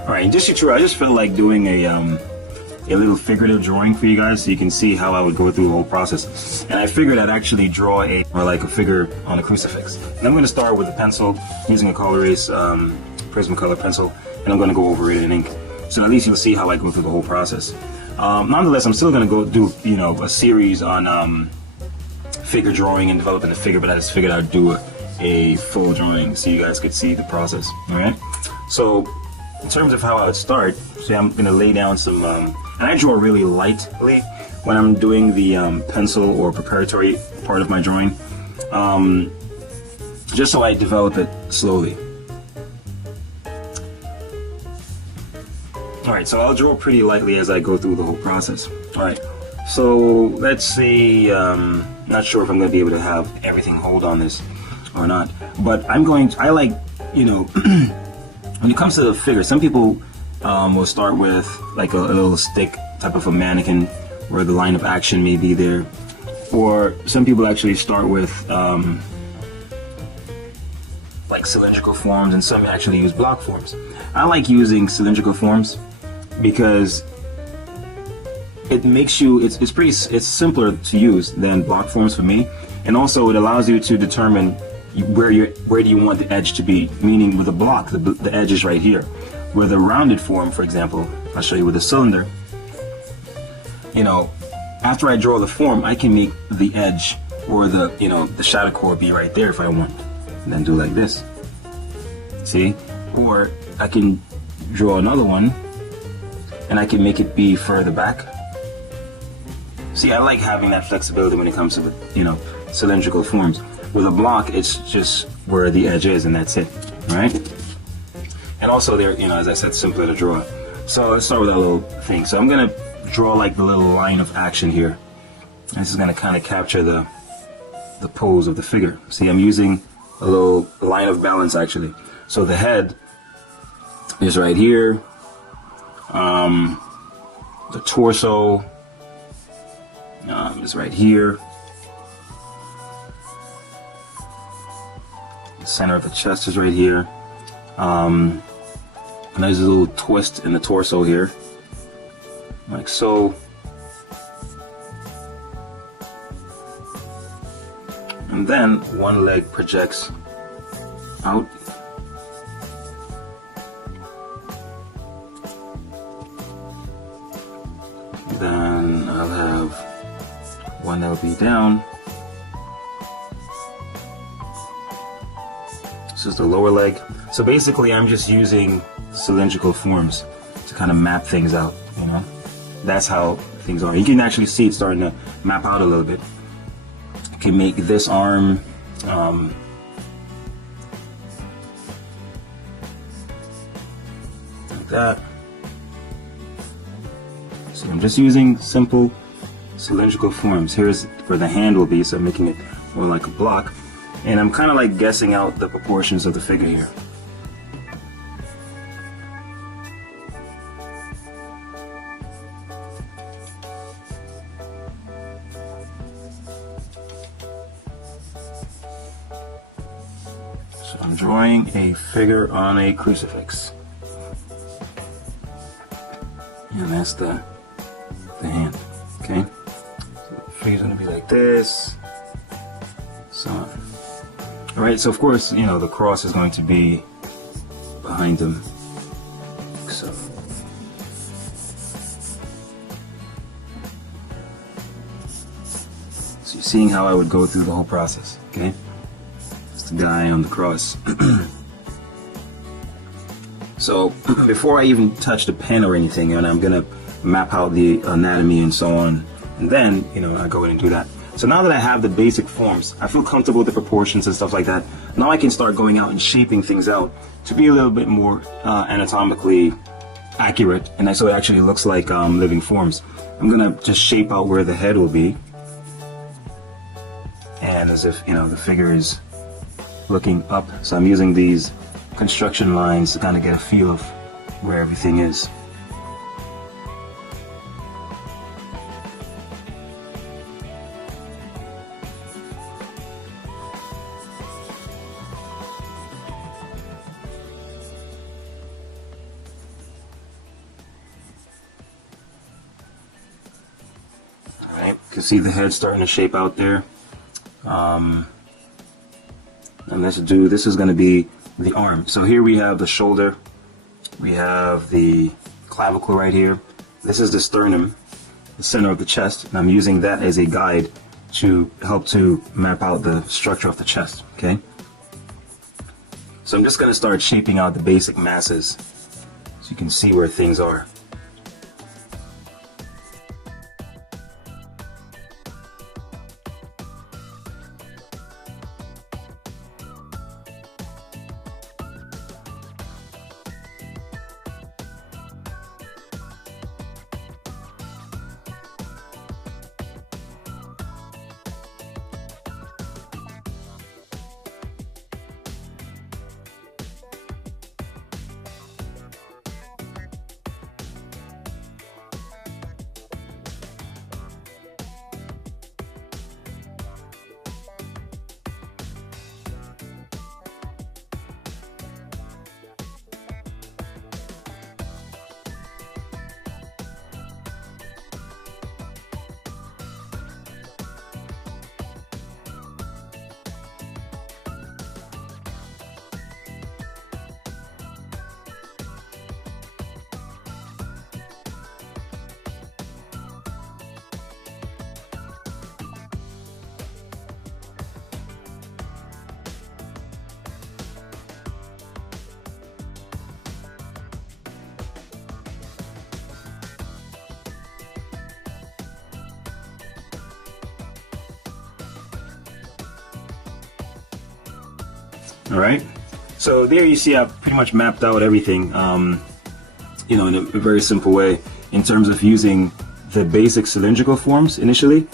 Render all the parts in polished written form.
All right, just true. I just felt like doing a little figurative drawing for you guys, so you can see how I would go through the whole process. And I figured I'd actually draw a figure on a crucifix. And I'm going to start with a pencil using a color erase Prismacolor pencil, and I'm going to go over it in ink. So at least you'll see how I go through the whole process. Nonetheless, I'm still going to go do a series on figure drawing and developing the figure, but I just figured I'd do a full drawing so you guys could see the process. All right. So in terms of how I would start, see, I'm going to lay down some, and I draw really lightly when I'm doing the pencil or preparatory part of my drawing, just so I develop it slowly. Alright, so I'll draw pretty lightly as I go through the whole process. Alright, so let's see, not sure if I'm going to be able to have everything hold on this or not, but I like, when it comes to the figure, some people will start with like a little stick type of a mannequin where the line of action may be there, or some people actually start with like cylindrical forms, and some actually use block forms. I like using cylindrical forms because it makes you, it's simpler to use than block forms for me, and also it allows you to determine where do you want the edge to be, meaning with a block the edge is right here. With a rounded form, for example, I'll show you with a cylinder, after I draw the form, I can make the edge or the shadow core be right there if I want, and then do like this, see? Or I can draw another one and I can make it be further back. See, I like having that flexibility when it comes to cylindrical forms. With a block, it's just where the edge is and that's it, right? And also they're, as I said, simpler to draw. So let's start with that little thing. So I'm gonna draw like the little line of action here. And this is gonna kind of capture the pose of the figure. See, I'm using a little line of balance actually. So the head is right here. The torso is right here. The center of the chest is right here. And there's a little twist in the torso here, like so. And then one leg projects out. Then I'll have one that will be down. This is the lower leg. So basically I'm just using cylindrical forms to kind of map things out, That's how things are. You can actually see it starting to map out a little bit. You can make this arm like that. So I'm just using simple cylindrical forms. Here's where the hand will be, so I'm making it more like a block. And I'm kind of like guessing out the proportions of the figure here. So I'm drawing a figure on a crucifix. And that's the hand, okay? So the figure's gonna be like this. So, all right, so of course, the cross is going to be behind him. So. So you're seeing how I would go through the whole process, okay? It's the guy on the cross. So before I even touch the pen or anything, I'm gonna map out the anatomy and so on, and then I go in and do that. So now that I have the basic forms, I feel comfortable with the proportions and stuff like that. Now I can start going out and shaping things out to be a little bit more anatomically accurate, and so it actually looks like living forms. I'm gonna just shape out where the head will be, and as if the figure is looking up. So I'm using these construction lines to kind of get a feel of where everything is. can see the head starting to shape out there. And this is going to be the arm. So here we have the shoulder, we have the clavicle right here. This is the sternum, the center of the chest, and I'm using that as a guide to help to map out the structure of the chest, okay? So I'm just going to start shaping out the basic masses so you can see where things are. All right, so there you see I've pretty much mapped out everything, you know, in a very simple way in terms of using the basic cylindrical forms initially,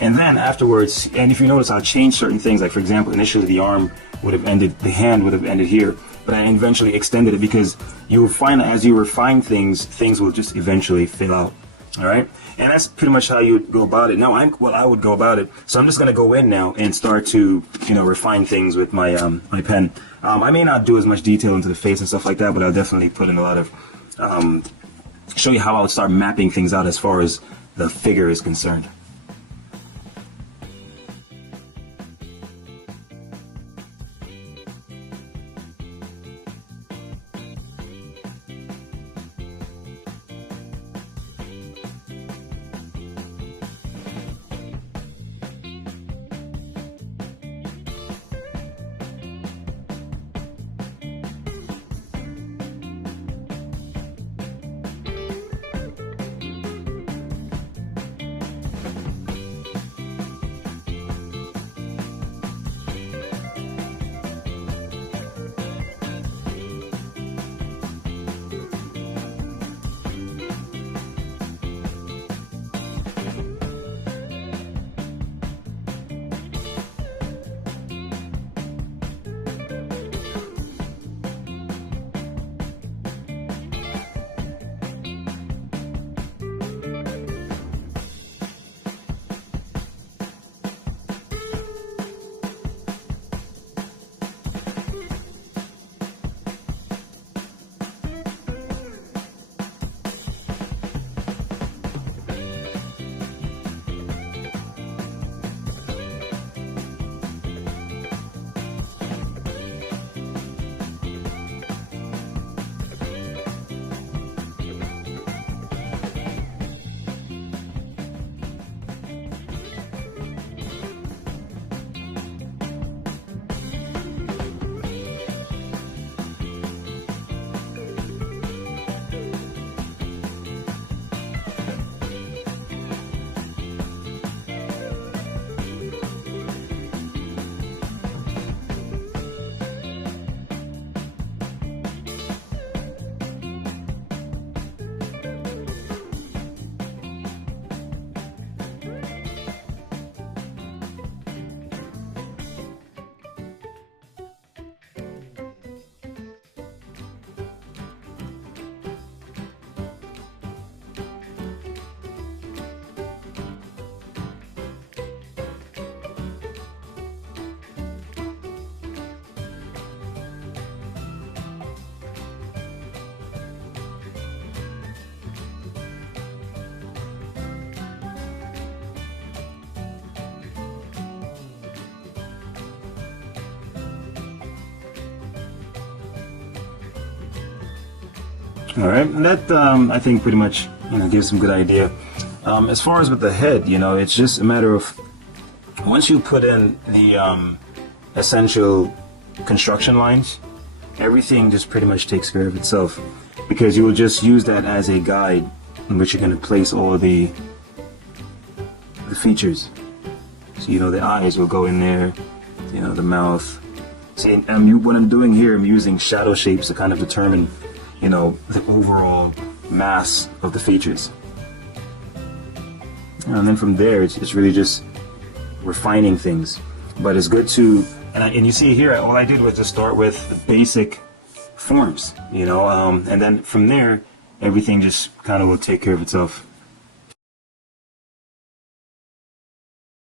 and then afterwards, and if you notice, I'll change certain things. Like for example, initially the arm would have ended, the hand would have ended here, but I eventually extended it because you will find that as you refine things, things will just eventually fill out. All right, and that's pretty much how you would go about it. Now, I would go about it. So I'm just going to go in now and start to, you know, refine things with my my pen. I may not do as much detail into the face and stuff like that, but I'll definitely put in a lot of show you how I would start mapping things out as far as the figure is concerned. All right, and that I think pretty much gives some good idea. As far as with the head, it's just a matter of once you put in the essential construction lines, everything just pretty much takes care of itself, because you will just use that as a guide in which you're going to place all the features. So the eyes will go in there, the mouth. See, what I'm doing here, I'm using shadow shapes to kind of determine the overall mass of the features. And then from there, it's really just refining things. But it's good to, and you see here, all I did was just start with the basic forms, and then from there, everything just kind of will take care of itself.